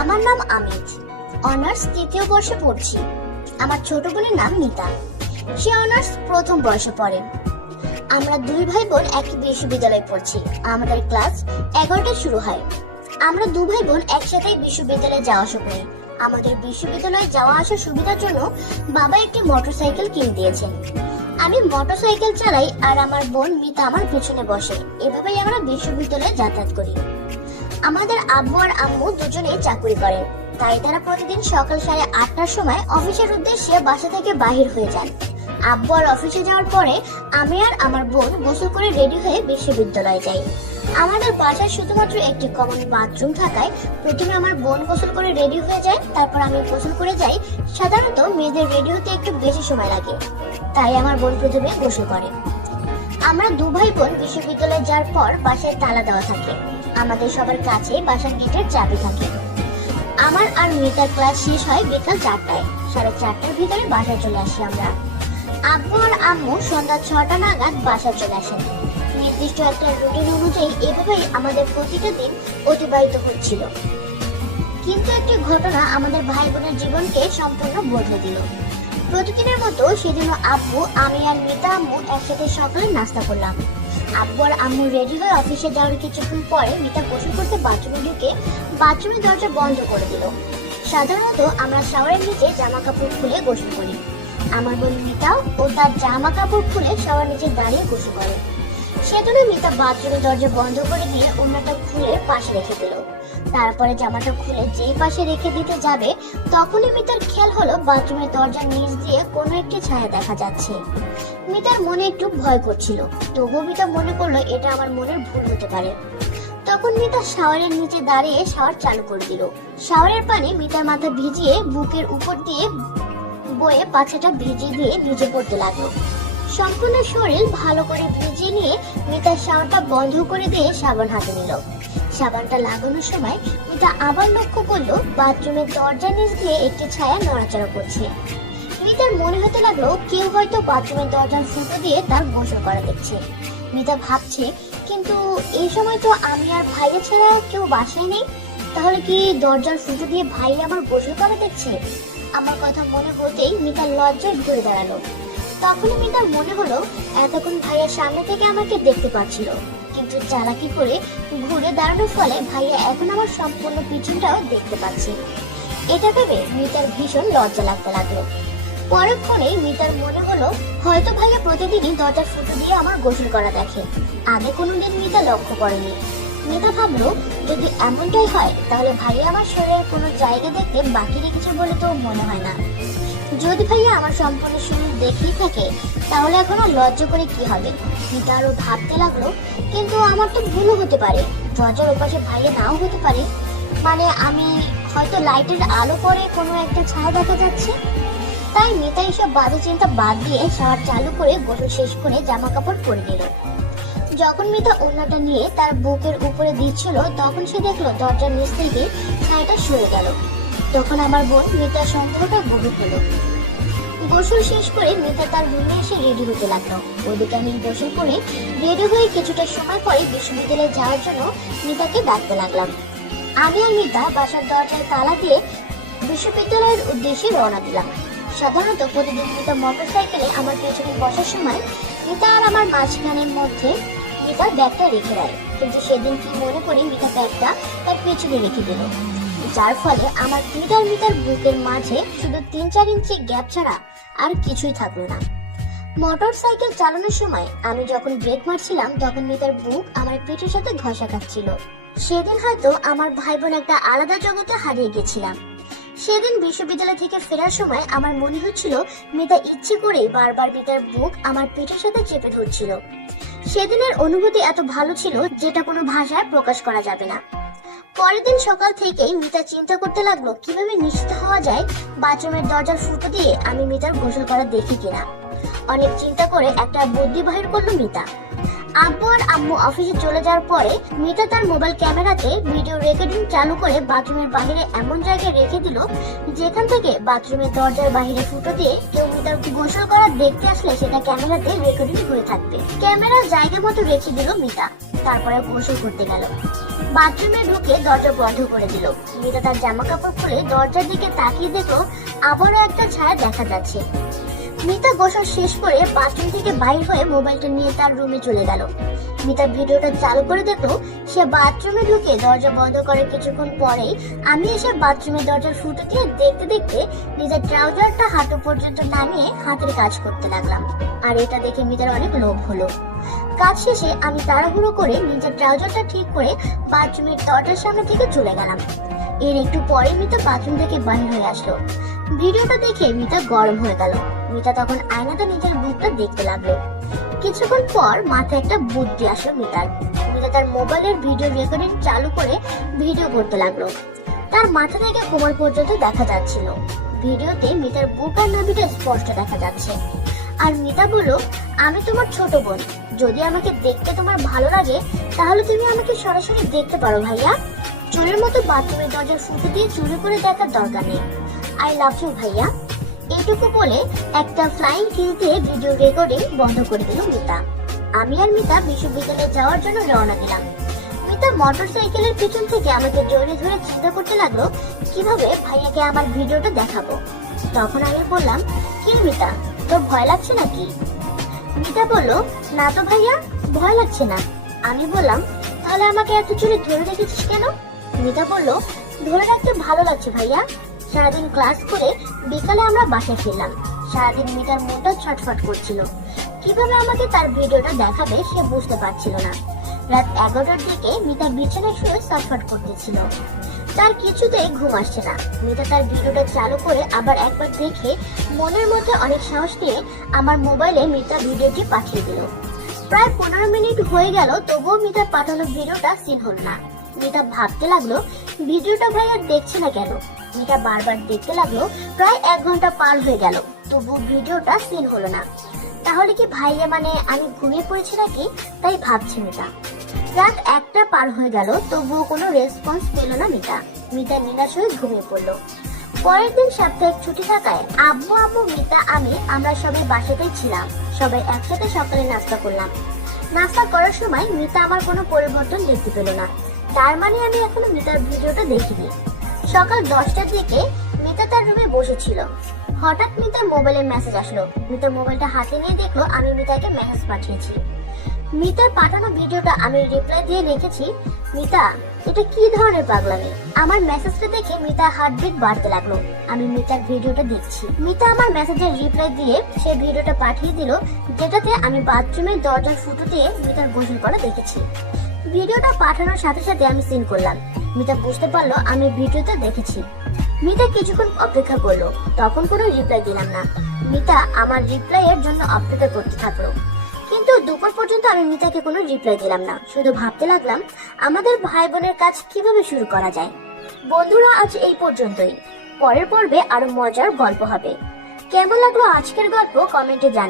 আমার নাম আমিত। অনার্স তৃতীয় বর্ষে পড়ছি। আমার ছোট বোনের নাম মিতা। সে অনার্স প্রথম বর্ষে পড়ে। আমরা দুই ভাই বোন একই বিশ্ববিদ্যালয়ে পড়ছি। আমাদের ক্লাস 11টায় শুরু হয়। আমরা দু ভাই বোন একসাথে বিশ্ববিদ্যালয়ে যাওয়া আসা করি। আমাদের বিশ্ববিদ্যালয়ে যাওয়া আসার সুবিধার জন্য বাবা একটি মোটরসাইকেল কিনে দিয়েছেন। আমি মোটরসাইকেল চালাই আর আমার বোন মিতা আমার পিছনে বসে। এভাবেই আমরা বিশ্ববিদ্যালয়ে যাতায়াত করি। আমাদের আব্বু আর আম্মু দুজনেই চাকরি করেন, তাই তারা প্রতিদিন সকাল 8:30টার সময় অফিসের উদ্দেশ্যে বাসা থেকে বাহির হয়ে যান। আব্বু আর অফিসে যাওয়ার পরে আমি আর আমার বোন গোসল করে রেডি হয়ে বিশ্ববিদ্যালয়ে যাই। আমাদের বাসায় শুধুমাত্র একটি কমন বাথরুম থাকায় প্রথমে আমার বোন গোসল করে রেডি হয়ে যায়, তারপর আমি গোসল করে যাই। সাধারণত মেয়েদের রেডি হতে একটু বেশি সময় লাগে, তাই আমার বোন প্রথমে গোসল করে। আমরা দু ভাই বোন বিশ্ববিদ্যালয়ে যাওয়ার পর বাসায় তালা দেওয়া থাকে। আমাদের সবার কাছে বাসার গেটের চাবি থাকে। আমার আর মিতার ক্লাস শেষ হয় বিকাল 4টায়। 4:30টার ভিতরে বাসায় চলে আসি আমরা। আব্বু আর আম্মু সন্ধ্যা 6টা নাগাদ বাসায় চলে আসেন। নির্দিষ্ট একটা রুটিন অনুযায়ী এভাবেই আমাদের প্রতিটা দিন অতিবাহিত হচ্ছিল। কিন্তু একটি ঘটনা আমাদের ভাই বোনের জীবনকে সম্পূর্ণ বদলে দিল। প্রতিদিনের মতো সেদিনও আব্বু, আমি আর মিতা আম্মু একসাথে সকালে নাস্তা করলাম। আব্বু আর আম্মু রেডি হয়ে অফিসে যাওয়ার কিছুক্ষণ পরে মিতা গোসল করতে বাথরুমে ঢুকে বাথরুমের দরজা বন্ধ করে দিল। সাধারণত আমরা শাওয়ারের নিচে জামা কাপড় খুলে গোসল করি। আমার বোন মিতাও ও তার জামা কাপড় খুলে শাওয়ার নিচে দাঁড়িয়ে গোসল করে। সেজন্য মিতা বাথরুমের দরজা বন্ধ করে দিয়ে অন্যটা খুলে পাশে রেখে দিল। তারপরে জামাটা খুলে যেই পাশে রেখে দিতে যাবে তখনই মিতার খেয়াল হলো বাথরুমের দরজার নিচ দিয়ে কোনো একটি ছায়া দেখা যাচ্ছে। মিতার মনে একটু ভয় করছিল, তবুও মিতা মনে করলো এটা আমার মনের ভুল হতে পারে। তখন মিতা শাওয়ারের নিচে দাঁড়িয়ে শাওয়ার চালু করে দিল। শাওয়ারের পানি মিতার মাথা ভিজিয়ে বুকের উপর দিয়ে বয়ে পাছাটা ভিজিয়ে দিয়ে নিচে পড়তে লাগলো। সম্পূর্ণ শরীর ভালো করে ভিজিয়ে নিয়ে মিতা শাওয়ারটা বন্ধ করে দিয়ে সাবান হাতে নিল। সাবানটা লাগানোর সময় মিতা আবার লক্ষ্য করলো বাথরুমের দরজার নিচ দিয়ে একটি ছায়া নড়াচড়া করছে। মিতার মনে হতে লাগলো কেউ হয়তো বাথরুমের দরজার ফুটো দিয়ে তার গোসল করা দেখছে। মিতা ভাবছে, কিন্তু এই সময় তো আমি আর ভাইয়া ছাড়া কেউ বাসায় নেই, তাহলে কি দরজার ফুটো দিয়ে ভাই আমার গোসল করা দেখছে? আমার কথা মনে হতেই মিতার লজ্জায় ঘুরে দাঁড়ালো। তখনই মিতার মনে হলো এতক্ষণ ভাইয়া সামনে থেকে আমাকে দেখতে পাচ্ছিল, কিন্তু চালাকি করে ঘুরে দাঁড়ানোর ফলে ভাইয়া এখন আমার সম্পূর্ণ পিছনটাও দেখতে পাচ্ছে। এটা ভেবে মিতার ভীষণ লজ্জা লাগতে লাগলো। পরক্ষণেই মিতার মনে হলো হয়তো ভাইয়া প্রতিদিনই দরজার ফুটো দিয়ে আমার গোসল করা দেখে, আগে কোনোদিন মিতা লক্ষ্য করেনি। মিতা ভাবলো যদি এমনটাই হয় তাহলে ভাইয়া আমার শরীরের কোনো জায়গা দেখতে বাকি রেখেছে বলে তো মনে হয় না। যদি ভাইয়া আমার সম্পূর্ণ শরীর দেখেই থাকে তাহলে এখন আর লজ্জা করে কি হবে? মিতা আরো ভাবতে লাগলো, কিন্তু আমার তো ভুলও হতে পারে, দরজার ওপাশে ভাইয়া নাও হতে পারে, মানে আমি হয়তো লাইটের আলো পরে কোনো একটা ছায়া দেখা যাচ্ছে। তাই মিতা এসব বাজে চিন্তা বাদ দিয়ে শাওয়ার চালু করে গোসল শেষ করে জামা কাপড় পরে নিল। যখন মিতা ওড়নাটা নিয়ে তার বুকের উপরে দিচ্ছিল তখন সে দেখলো দরজার নিচ থেকে ছায়াটা সরে গেল। তখন আমার বোন মিতার সন্দেহটা গভীর হলো। গোসল শেষ করে মিতা তার রুমে এসে রেডি হতে লাগলো। ওদিকে আমি গোসল করে রেডি হয়ে কিছুটা সময় পরে বিশ্ববিদ্যালয়ে যাওয়ার জন্য মিতাকে ডাকতে লাগলাম। আমি আর মিতা বাসার দরজায় তালা দিয়ে বিশ্ববিদ্যালয়ের উদ্দেশ্যে রওনা দিলাম। সাধারণত প্রতিদিন মিতা মোটরসাইকেলে আমার পেছনে বসার সময় মিতা আর আমার মাঝখানের মধ্যে মিতা ব্যাগটা রেখে দেয়, কিন্তু সেদিন কি মনে করি মিতা ব্যাগটা তার পেছনে রেখে দিল, যার ফলে আমার পিঠ আর মিতার বুকের মাঝে শুধু 3-4 ইঞ্চি গ্যাপ ছাড়া আর কিছুই থাকলো না। মোটরসাইকেল চালানোর সময় আমি যখন ব্রেক মারছিলাম তখন মিতার বুক আমার পিঠের সাথে ঘষা খাচ্ছিল। সেদিন হয়তো আমার ভাই বোন একটা আলাদা জগতে হারিয়ে গেছিলাম। সেদিন বিশ্ববিদ্যালয় থেকে ফেরার সময় আমার মনে হচ্ছিল মিতা ইচ্ছে করে বারবার মিতার বুক আমার পিঠের সাথে চেপে ধরছিল। সেদিনের অনুভূতি এত ভালো ছিল যেটা কোনো ভাষায় প্রকাশ করা যাবে না। পরের দিন সকাল থেকেই মিতা চিন্তা করতে লাগলো কিভাবে নিশ্চিত হওয়া যায় বাথরুমের দরজার ফুটো দিয়ে আমি মিতার গোসল করা দেখি কিনা। অনেক চিন্তা করে একটা বুদ্ধি বাহির করলো মিতা। আব্বু আর আম্মু অফিসে চলে যাওয়ার পরে মিতা তার মোবাইল ক্যামেরাতে ভিডিও রেকর্ডিং চালু করে বাথরুমের বাইরে এমন জায়গায় রেখে দিল যেখান থেকে বাথরুমের দরজার বাইরে ফুটো দিয়ে কেউ মিতার গোসল করা দেখতে আসলে সেটা ক্যামেরাতে রেকর্ডিং হয়ে থাকবে। ক্যামেরা জায়গা মতো রেখে দিল মিতা, তারপরে গোসল করতে গেল। বাথরুমে ঢুকে দরজা বন্ধ করে দিল। মিতা তার জামা কাপড় খুলে দরজার দিকে তাকিয়ে দেখলো আবারও একটা ছায়া দেখা যাচ্ছে। মিতা গোসল শেষ করে বাথরুম থেকে বাইর হয়ে মোবাইলটা নিয়ে তার রুমে চলে গেল। মিতা ভিডিওটা চালু করে দেখলো সে বাথরুমে ঢুকে দরজা বন্ধ করে কিছুক্ষণ পরেই আমি এসে বাথরুমের দরজার ফুটো দিয়ে দেখতে দেখতে নিজের ট্রাউজারটা হাঁটু পর্যন্ত নামিয়ে হাতের কাজ করতে লাগলাম। আর এটা দেখে মিতার অনেক লোভ হলো। কাজ শেষে আমি তাড়াহুড়ো করে নিজের ট্রাউজারটা ঠিক করে বাথরুমের দরজার সামনে থেকে চলে গেলাম। এর একটু পরে মিতা বাথরুম থেকে বাহির হয়ে আসলো। ভিডিওটা দেখে মিতা গরম হয়ে গেল। মিতা তখন আয়নাতে নিজের মুখটা দেখতে লাগলো। কিছুক্ষণ পর মাথায় একটা বুদ্ধি আসলো মিতার। মিতা তার মোবাইলের ভিডিও রেকর্ডিং চালু করে ভিডিও করতে লাগলো। তার মাথা থেকে কোমর পর্যন্ত দেখা যাচ্ছিল। ভিডিওতে মিতার বুক আর নাভিটা স্পষ্ট দেখা যাচ্ছে। আর মিতা বলল, আমি তোমার ছোট বোন, যদি আমাকে দেখতে তোমার ভালো লাগে তাহলে তুমি আমাকে সরাসরি দেখতে পারো ভাইয়া। চোরের মতো বাথরুমের দরজার ফুটো দিয়ে চুরি করে দেখার দরকার নেই। আই লাভ ইউ ভাইয়া। এইটুকু বলে একটা ফ্লাইং কিস দিয়ে ভিডিও রেকর্ডিং বন্ধ করে দিল মিতা। আমি আর মিতা বিশ্ববিদ্যালয়ে যাওয়ার জন্য রওনা দিলাম। মিতা মোটরসাইকেলের পিছন থেকে আমাকে জড়িয়ে ধরে চিন্তা করতে লাগলো কিভাবে ভাইয়াকে আমার ভিডিওটা দেখাবো। তখন আমি বললাম, কি মিতা, তোর ভয় লাগছে নাকি? মিতা বলল, না তো ভাইয়া, ভয় লাগছে না। আমি বললাম, তাহলে আমাকে এত জোরে ধরে রেখেছিস কেন? মিতা বলল, ধরে রাখতে ভালো লাগছে ভাইয়া। সারাদিন ক্লাস করে বিকালে আমরা বাসায় ফিরলাম। সারাদিন মিতার মনটা ছটফট করছিল। কিভাবে আমাকে তার ভিডিওটা দেখাবে সে বুঝতে পারছিল না। রাত 11টার দিকে মিতা বিছানায় শুয়ে ছটফট করতেছিল। তার কিছুতেই ঘুম আসছে না। মিতা তার ভিডিওটা চালু করে আবার একবার দেখে মনের মধ্যে অনেক সাহস নিয়ে আমার মোবাইলে মিতা ভিডিওটি পাঠিয়ে দিল। প্রায় 15 মিনিট হয়ে গেল, তবুও মিতার পাঠানো ভিডিওটা সিন হল না। মিতা ভাবতে লাগলো ভিডিওটা ভাইয়া দেখছে না কেন। মিতা বারবার দেখতে লাগলো। প্রায় 1 ঘন্টা পার হয়ে গেল, তবু ভিডিওটা সিন হলো না। তাহলে কি ভাইয়া মানে আমি ঘুমিয়ে পড়েছি নাকি, তাই ভাবছি মিতা। রাত 1টা পার হয়ে গেল, তবুও কোনো রেসপন্স পেল না মিতা। মিতা নিরাশ হয়ে ঘুমিয়ে পড়লো। পরের দিন সাপ্তাহিক ছুটি থাকায় আব্বু মিতা আমরা সবাই বাসাতেই ছিলাম। সবাই একসাথে সকালে নাস্তা করলাম। নাস্তা করার সময় মিতা আমার কোনো পরিবর্তন দেখতে পেল না। তার মানে আমি এখনো মিতার ভিডিওটা দেখিনি। সকাল 10টার দিকে মিতা তার রুমে বসেছিল। হঠাৎ মিতার মোবাইলে মেসেজ আসলো। মিতার মোবাইলটা হাতে নিয়ে দেখলো আমি মিতাকে মেসেজ পাঠিয়েছি। মিতার পাঠানো ভিডিওটা আমি রিপ্লাই দিয়ে লিখেছি, মিতা, এটা কি ধরনের পাগলামি? আমার মেসেজটা দেখে মিতার হার্টবিট বাড়তে লাগলো। আমি মিতার ভিডিওটা দেখছি। মিতা আমার মেসেজের রিপ্লাই দিয়ে সে ভিডিওটা পাঠিয়ে দিল, যেটাতে আমি বাথরুমের দরজার ফুটো দিয়ে মিতার গোসল করা দেখেছি। ভিডিওটা পাঠানোর সাথে সাথে আমি সিন করলাম। মিতা বুঝতে পারলো আমি ভিডিওতে দেখেছি। মিতা কিছুক্ষণ অপেক্ষা করলো, তখন কোনো রিপ্লাই দিলাম না। মিতা আমার রিপ্লাইয়ের জন্য অপেক্ষা করতে থাকলো। কিন্তু দুপুর পর্যন্ত আমি মিতাকে কোনো রিপ্লাই দিলাম না। শুধু ভাবতে লাগলাম আমাদের ভাই বোনের কাজ কিভাবে শুরু করা যায়। বন্ধুরা, আজ এই পর্যন্তই। পরের পর্বে আরো মজার গল্প হবে। কেমন লাগলো আজকের গল্প কমেন্টে জানান।